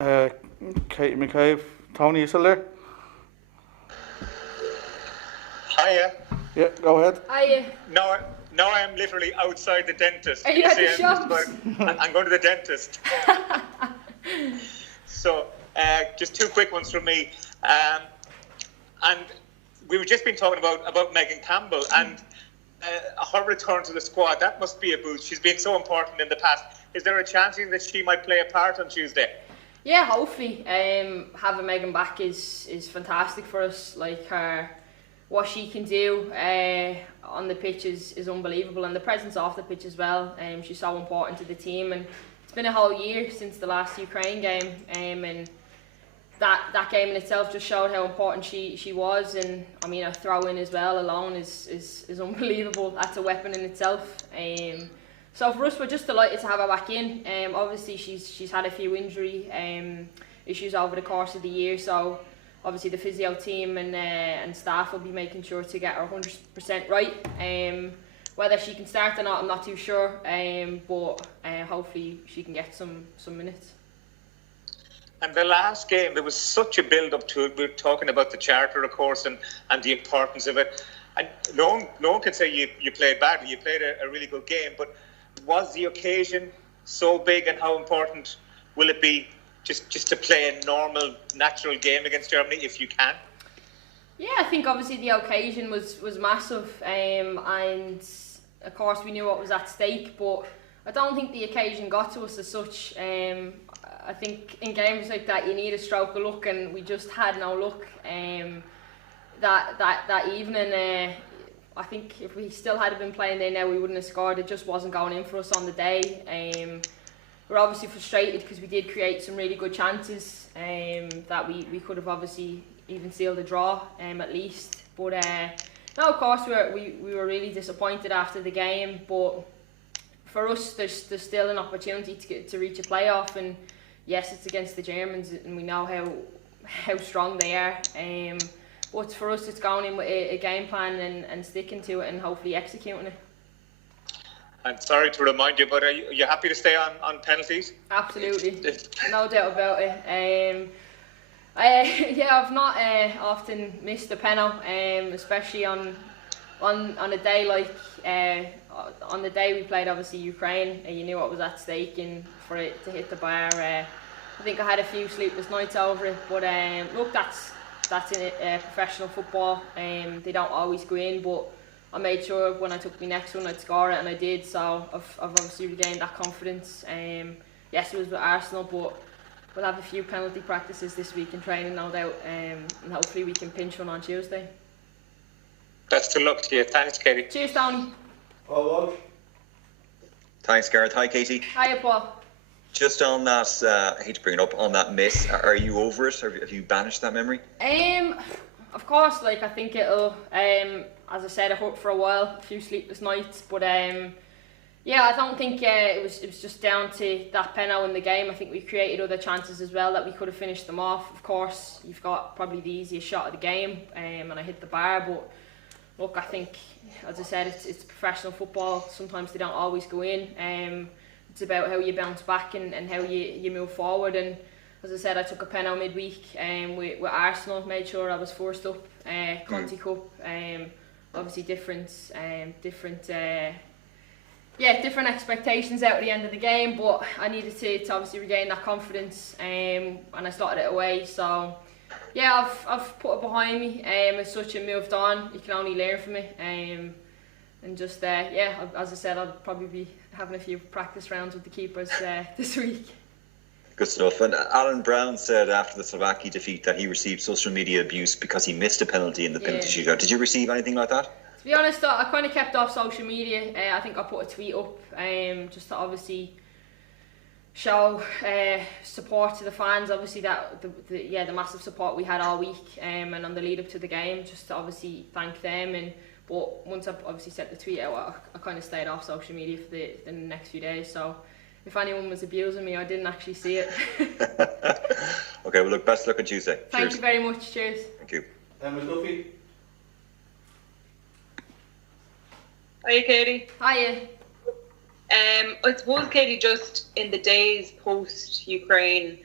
Uh, Katie McCabe. Tony, you still there? Hiya. Yeah, go ahead. Hiya. Now I'm literally outside the dentist. Are you at the shops? I'm going to the dentist. So, just two quick ones from me. And we've just been talking about Megan Campbell and her return to the squad. That must be a boost. She's been so important in the past. Is there a chance that she might play a part on Tuesday? Yeah, hopefully. Having Megan back is fantastic for us. Like what she can do on the pitch is unbelievable, and the presence off the pitch as well. She's so important to the team, and it's been a whole year since the last Ukraine game, and that game in itself just showed how important she was. And I mean, a throw in as well alone is unbelievable. That's a weapon in itself. So for us, we're just delighted to have her back in. Obviously, she's had a few injury issues over the course of the year, so obviously the physio team and staff will be making sure to get her 100% right. Whether she can start or not, I'm not too sure, but hopefully she can get some minutes. And the last game, there was such a build-up to it. We were talking about the charter, of course, and the importance of it. And no one can say you played badly. You played a really good game, but was the occasion so big, and how important will it be just to play a normal, natural game against Germany if you can? Yeah, I think obviously the occasion was massive, and of course we knew what was at stake, but I don't think the occasion got to us as such. I think in games like that you need a stroke of luck, and we just had no luck that evening. I think if we still had been playing there now, we wouldn't have scored. It just wasn't going in for us on the day. We're obviously frustrated because we did create some really good chances that we could have obviously even sealed a draw at least. But no, of course we were really disappointed after the game. But for us, there's still an opportunity to reach a playoff, and yes, it's against the Germans, and we know how strong they are. But for us, it's going in with a game plan and sticking to it and hopefully executing it. I'm sorry to remind you, but are you happy to stay on penalties? Absolutely, no doubt about it. I've not often missed a penalty, especially on a day like on the day we played obviously Ukraine. You knew what was at stake, and for it to hit the bar, I think I had a few sleepless nights over it. But look, that's in professional football. They don't always go in, but I made sure when I took my next one I'd score it, and I did. So I've obviously regained that confidence. Yes, it was with Arsenal, but we'll have a few penalty practices this week in training, no doubt, and hopefully we can pinch one on Tuesday. Best of luck to you. Thanks, Katie. Cheers, Tony. Paul Walsh. Thanks, Gareth. Hi, Katie. Hiya, Paul. Just on that, I hate to bring it up, on that miss, are you over it? Have you banished that memory? Of course, like I think it'll, as I said, I hurt for a while, a few sleepless nights, but yeah, I don't think it was just down to that penalty in the game. I think we created other chances as well that we could have finished them off. Of course, you've got probably the easiest shot of the game, and I hit the bar, but look, I think, as I said, it's professional football. Sometimes they don't always go in. It's about how you bounce back and how you move forward. And as I said, I took a penalty midweek with Arsenal, made sure I was forced up. Conti Cup, obviously different expectations out at the end of the game, but I needed to obviously regain that confidence, and I started it away. So yeah, I've put it behind me as such and moved on. You can only learn from it, and just as I said, I'll probably be having a few practice rounds with the keepers this week. Good stuff. And Alan Brown said after the Slovakia defeat that he received social media abuse because he missed a penalty in the penalty shootout. Did you receive anything like that? To be honest, I kind of kept off social media. I think I put a tweet up just to obviously show support to the fans. Obviously, that the massive support we had all week, and on the lead up to the game, just to obviously thank them. But once I obviously sent the tweet out, I kind of stayed off social media for the next few days. So if anyone was abusing me, I didn't actually see it. Okay, well look, best of luck on Tuesday. Thank you very much. Cheers. Thank you. Emma Duffy. Hiya, Katie. Hiya. I suppose, Katie, just in the days post-Ukraine,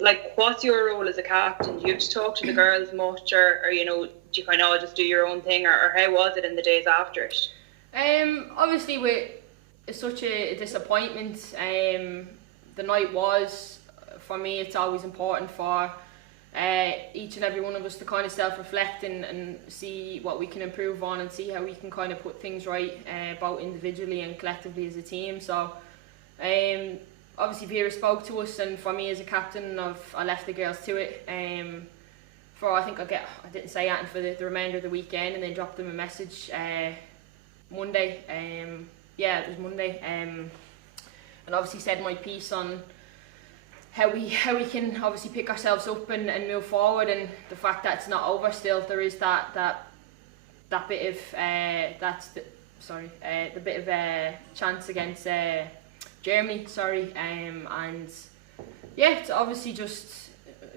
like, what's your role as a captain? Do you have to talk to the girls much, or you know, do you kind of all just do your own thing, or how was it in the days after it? Obviously, it's such a disappointment. The night was, for me, it's always important for each and every one of us to kind of self-reflect and see what we can improve on and see how we can kind of put things right, both individually and collectively as a team. So obviously Vera spoke to us, and for me as a captain, I left the girls to it. I think I didn't say anything for the remainder of the weekend, and then dropped them a message Monday. It was Monday, and obviously said my piece on how we can obviously pick ourselves up and move forward, and the fact that it's not over still. There is that bit of the bit of chance against Germany, and yeah, it's obviously just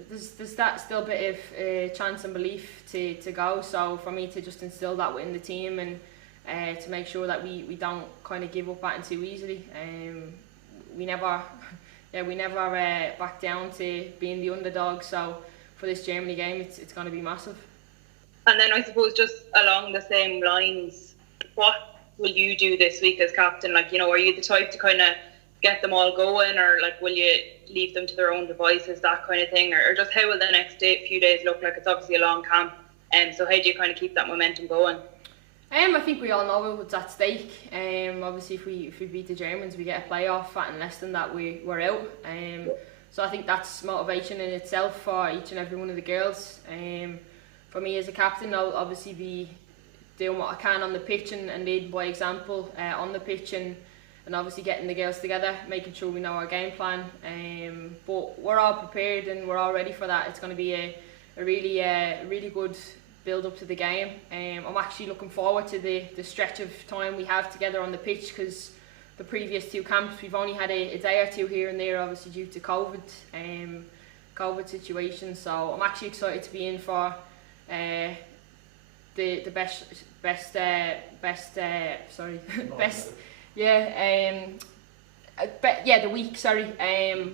there's that still bit of chance and belief to go. So for me to just instill that within the team, and to make sure that we don't kind of give up at it too easily. We never back down to being the underdog. So for this Germany game, it's going to be massive. And then I suppose just along the same lines, what will you do this week as captain? Like, you know, are you the type to kind of get them all going, or like will you leave them to their own devices, that kind of thing, or just how will the next few days look like? It's obviously a long camp, and so how do you kind of keep that momentum going? I think we all know what's at stake. Obviously, if we beat the Germans, we get a playoff, and less than that, we're out. So I think that's motivation in itself for each and every one of the girls. For me as a captain, I'll obviously be doing what I can on the pitch and leading by example on the pitch, and obviously getting the girls together, making sure we know our game plan. But we're all prepared and we're all ready for that. It's going to be a really good build up to the game. I'm actually looking forward to the stretch of time we have together on the pitch, because the previous two camps we've only had a day or two here and there, obviously due to COVID situation. So I'm actually excited to be in for the best the week,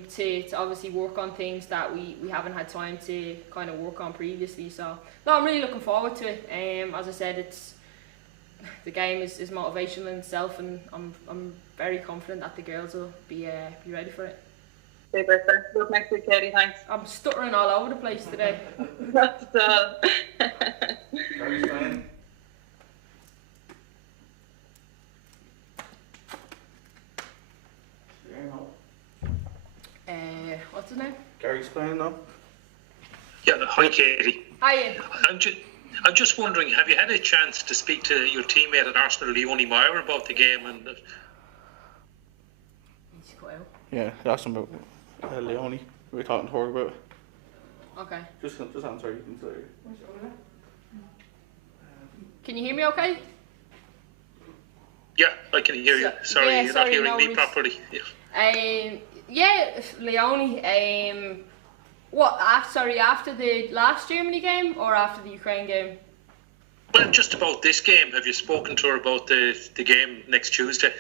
to obviously work on things that we haven't had time to kind of work on previously. So no, I'm really looking forward to it. As I said, the game is motivational in itself, and I'm very confident that the girls will be ready for it. Super. Good next week, Katie. Thanks. I'm stuttering all over the place today. That's all. What's his name? Gary's playing now. Yeah, hi Katie. Hi. I'm just wondering, have you had a chance to speak to your teammate at Arsenal, Leonie Meyer, about the game? And He's quite ill. Yeah, asked him about Leonie. We were talking to her about it. Okay. Just answer. You can say. Can you hear me okay? yeah, I can hear you. Sorry, you're not hearing me worries. properly. Yeah, Leonie. After the last Germany game or after the Ukraine game? Well, just about this game. Have you spoken to her about the game next Tuesday?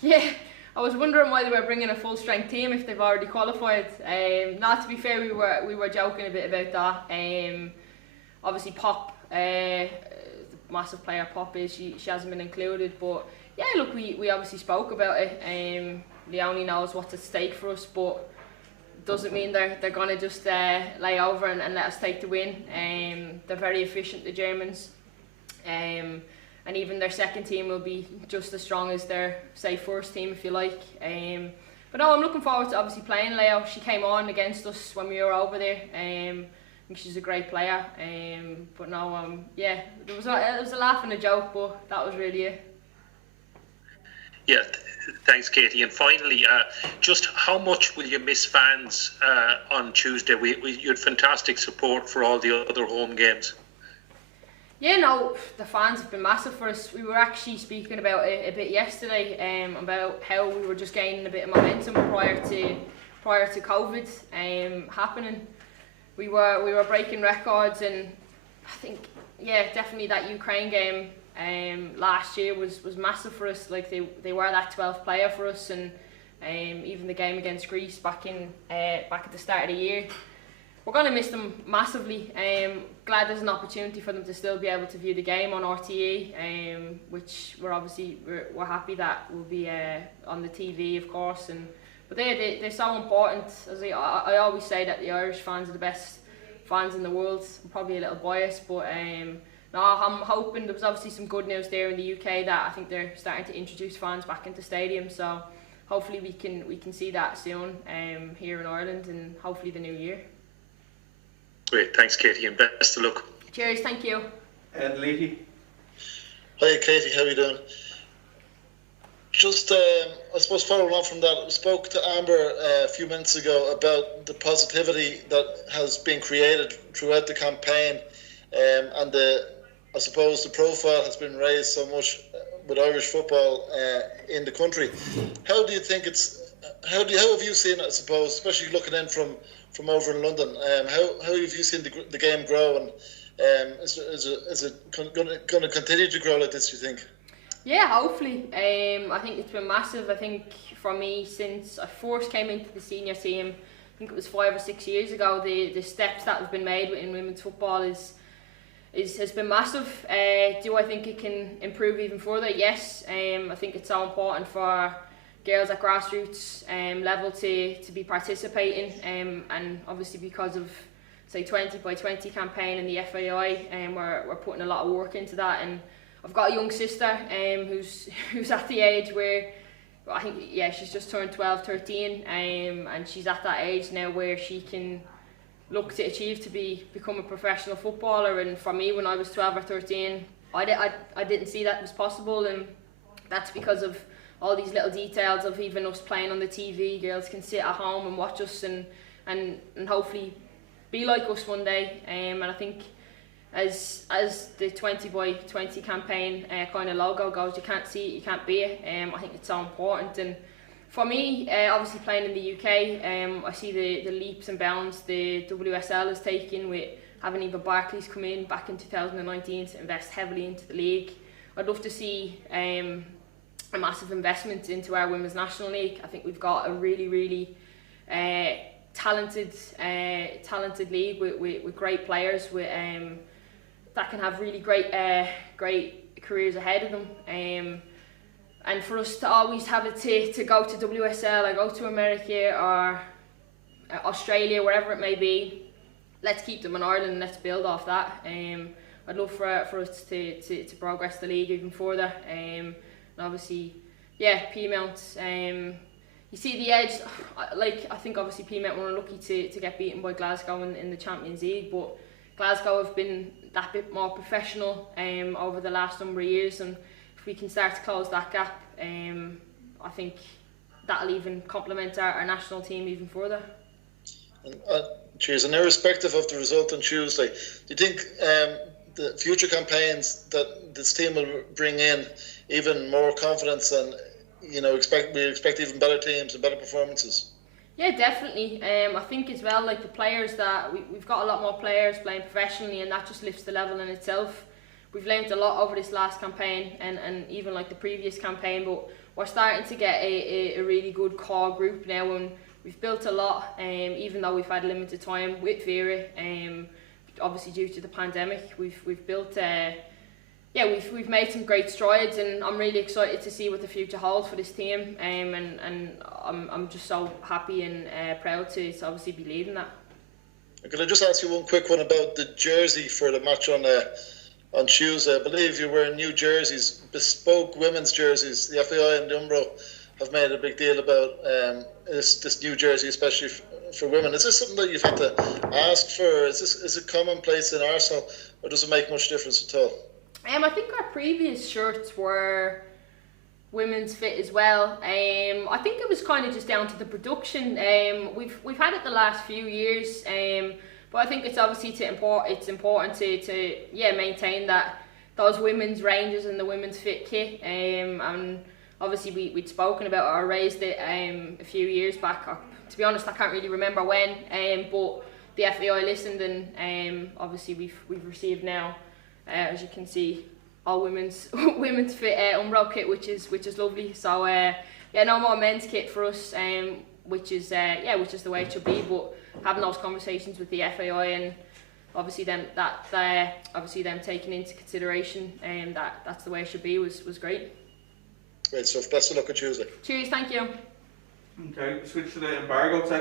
Yeah, I was wondering why they were bringing a full strength team if they've already qualified. Not to be fair, we were joking a bit about that. Obviously, Pop, the massive player Pop is, she hasn't been included, but yeah, look, we obviously spoke about it. Leonie knows what's at stake for us, but doesn't mean they're gonna just lay over and let us take the win. They're very efficient, the Germans, and even their second team will be just as strong as their, say, first team, if you like. But no, I'm looking forward to obviously playing Leo. She came on against us when we were over there. I think she's a great player. But no, yeah, there was a laugh and a joke, but that was really it. Yeah, thanks, Katie. And finally, just how much will you miss fans on Tuesday? You had fantastic support for all the other home games. Yeah, no, the fans have been massive for us. We were actually speaking about it a bit yesterday, about how we were just gaining a bit of momentum prior to COVID happening. We were breaking records, and I think, yeah, definitely that Ukraine game last year was massive for us. Like they were that 12th player for us, and Even the game against Greece back at the start of the year. We're going to miss them massively. Glad there's an opportunity for them to still be able to view the game on RTE, which we're happy that will be on the TV, of course. But they're so important. As I always say that the Irish fans are the best fans in the world. I'm probably a little biased, but no, I'm hoping. There was obviously some good news there in the UK that I think they're starting to introduce fans back into stadiums. So hopefully we can see that soon here in Ireland, and hopefully the new year. Great, thanks Katie, and best of luck. Cheers, thank you. Ed Leahy. Hi Katie, how are you doing? Just, I suppose following on from that, I spoke to Amber a few minutes ago about the positivity that has been created throughout the campaign, and I suppose the profile has been raised so much with Irish football in the country. How do you think how have you seen it, I suppose, especially looking in from over in London? How have you seen the game grow, and is it going to continue to grow like this, do you think? Yeah, hopefully. I think it's been massive. I think for me, since I first came into the senior team, I think it was 5 or 6 years ago, the steps that have been made in women's football has been massive. Do I think it can improve even further? Yes. I think it's so important for girls at grassroots level to be participating, and obviously because of, say, 20 by 20 campaign and the FAI, we're putting a lot of work into that. And I've got a young sister who's at the age where I think, she's just turned 12, 13, and she's at that age now where she can look to achieve to become a professional footballer. And for me, when I was 12 or 13, I didn't see that was possible, and that's because of all these little details of even us playing on the TV. Girls can sit at home and watch us and hopefully be like us one day. And I think as the 20 by 20 campaign kind of logo goes, you can't see it, you can't be it. I think it's so important. And for me, obviously playing in the UK, I see the leaps and bounds the WSL is taking, with having Eva Barclays come in back in 2019 to invest heavily into the league. I'd love to see a massive investment into our Women's National League. I think we've got a really, really talented league with great players that can have really great careers ahead of them. And for us to always have it to go to WSL or go to America or Australia, wherever it may be, let's keep them in Ireland and let's build off that. I'd love for us to progress the league even further. And obviously, Peamount, you see the edge. I think obviously Peamount were unlucky to get beaten by Glasgow in the Champions League, but Glasgow have been that bit more professional over the last number of years, and if we can start to close that gap, I think that'll even complement our national team even further. Cheers. And irrespective of the result on Tuesday, do you think the future campaigns that this team will bring in even more confidence, and we expect even better teams and better performances? Yeah, definitely. I think as well, like the players that we've got a lot more players playing professionally, and that just lifts the level in itself. We've learned a lot over this last campaign and even like the previous campaign, but we're starting to get a really good core group now, and we've built a lot, even though we've had limited time with Vera, obviously due to the pandemic. We've built we've made some great strides, and I'm really excited to see what the future holds for this team, and I'm just so happy and proud to obviously be leading that. Could I just ask you one quick one about the jersey for the match on Tuesday? I believe you're wearing new jerseys, bespoke women's jerseys. The FAI and the Umbro have made a big deal about this new jersey, especially for women. Is this something that you've had to ask for? Is it commonplace in Arsenal, or does it make much difference at all? I think our previous shirts were women's fit as well. I think it was kind of just down to the production. We've had it the last few years, but I think it's obviously it's important to maintain those women's ranges and the women's fit kit. And obviously we'd spoken about it or raised it a few years back. To be honest, I can't really remember when. But the FAI listened, and obviously we've received now, as you can see, all women's fit Umbro kit, which is lovely. So no more men's kit for us, which is the way it should be. But having those conversations with the FAI and obviously them taking into consideration that's the way it should be was great. Great stuff. Best of luck on Tuesday. Cheers, thank you. Okay, switch to the embargo section.